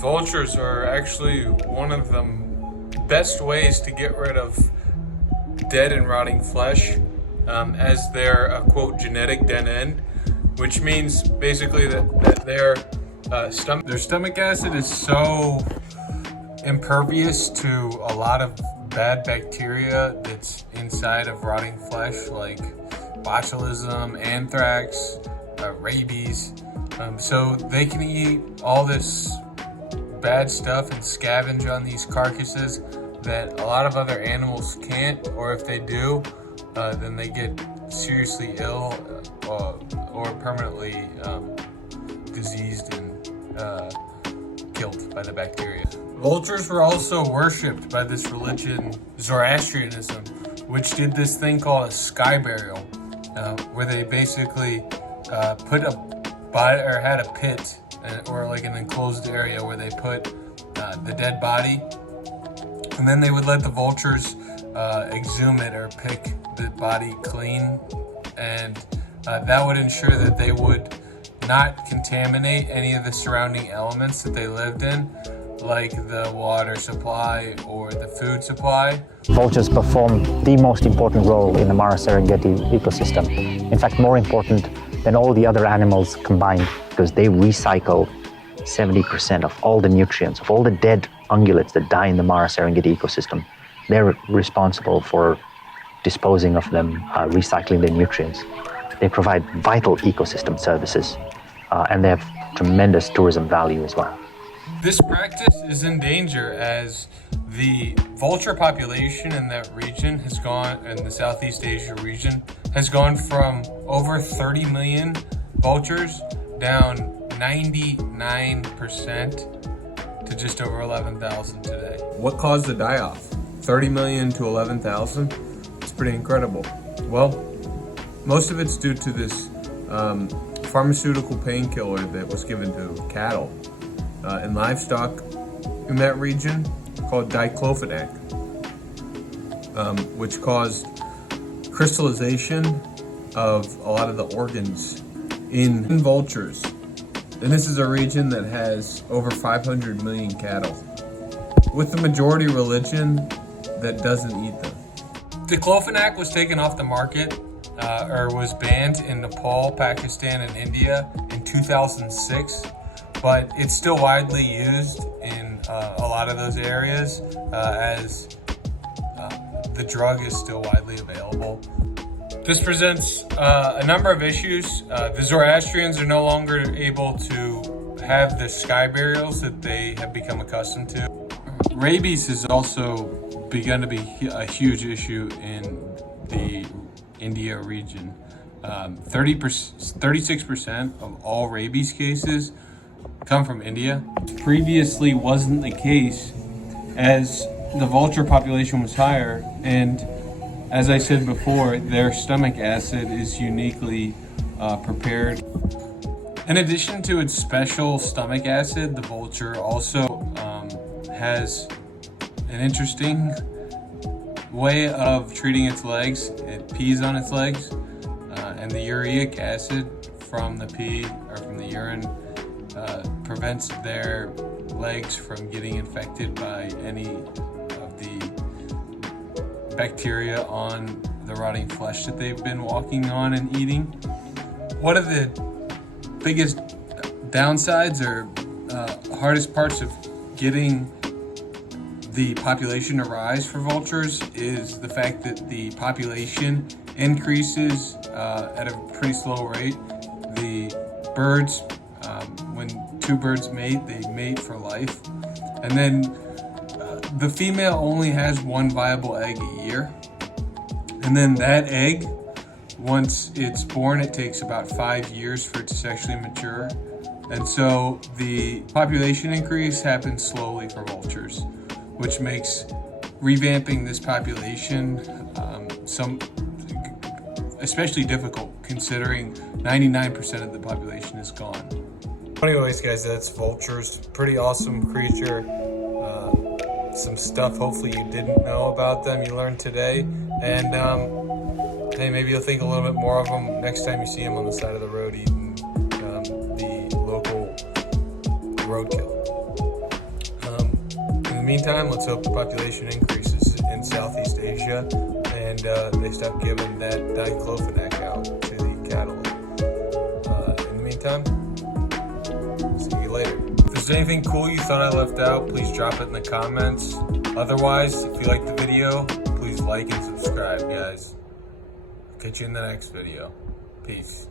Vultures are actually one of the best ways to get rid of dead and rotting flesh, as their quote genetic dead end, which means basically that their stomach acid is so impervious to a lot of bad bacteria that's inside of rotting flesh, like botulism, anthrax, rabies. So they can eat all this bad stuff and scavenge on these carcasses that a lot of other animals can't, or if they do, then they get seriously ill or permanently diseased and killed by the bacteria. Vultures were also worshipped by this religion, Zoroastrianism, which did this thing called a sky burial, where they basically put a body, or had a pit, or like an enclosed area where they put the dead body, and then they would let the vultures exhume it or pick the body clean, and that would ensure that they would not contaminate any of the surrounding elements that they lived in, like the water supply or the food supply. Vultures perform the most important role in the Mara Serengeti ecosystem. In fact, more important than all the other animals combined, because they recycle 70% of all the nutrients, of all the dead ungulates that die in the Mara Serengeti ecosystem. They're responsible for disposing of them, recycling the nutrients. They provide vital ecosystem services, and they have tremendous tourism value as well. This practice is in danger as the vulture population in that region has gone, in the Southeast Asia region, has gone from over 30 million vultures down 99% to just over 11,000 today. What caused the die-off? 30 million to 11,000? It's pretty incredible. Well, most of it's due to this pharmaceutical painkiller that was given to cattle and livestock in that region called diclofenac, which caused crystallization of a lot of the organs in vultures. And this is a region that has over 500 million cattle, with the majority religion that doesn't eat them. Diclofenac was taken off the market, or was banned in Nepal, Pakistan, and India in 2006, but it's still widely used in a lot of those areas, as the drug is still widely available. This presents a number of issues. The Zoroastrians are no longer able to have the sky burials that they have become accustomed to. Rabies has also begun to be a huge issue in the India region. 36% of all rabies cases come from India. Previously wasn't the case, as the vulture population was higher, and as I said before, their stomach acid is uniquely prepared. In addition to its special stomach acid, the vulture also has an interesting way of treating its legs. It pees on its legs, and the uric acid from the pee, or from the urine, prevents their legs from getting infected by any of the bacteria on the rotting flesh that they've been walking on and eating. One of the biggest downsides, or hardest parts of getting the population to rise for vultures, is the fact that the population increases at a pretty slow rate. The birds, when two birds mate, they mate for life. And then the female only has one viable egg a year. And then that egg, once it's born, it takes about 5 years for it to sexually mature. And so the population increase happens slowly for vultures, which makes revamping this population especially difficult, considering 99% of the population is gone. Anyways, guys, that's vultures. Pretty awesome creature. Some stuff hopefully you didn't know about them, you learned today. And hey, maybe you'll think a little bit more of them next time you see them on the side of the road eating the local roadkill. meantime, let's hope the population increases in Southeast Asia and they stop giving that diclofenac out to the cattle. In the meantime, see you later. If there's anything cool you thought I left out, please drop it in the comments. Otherwise, if you liked the video, please like and subscribe, guys. Catch you in the next video. Peace.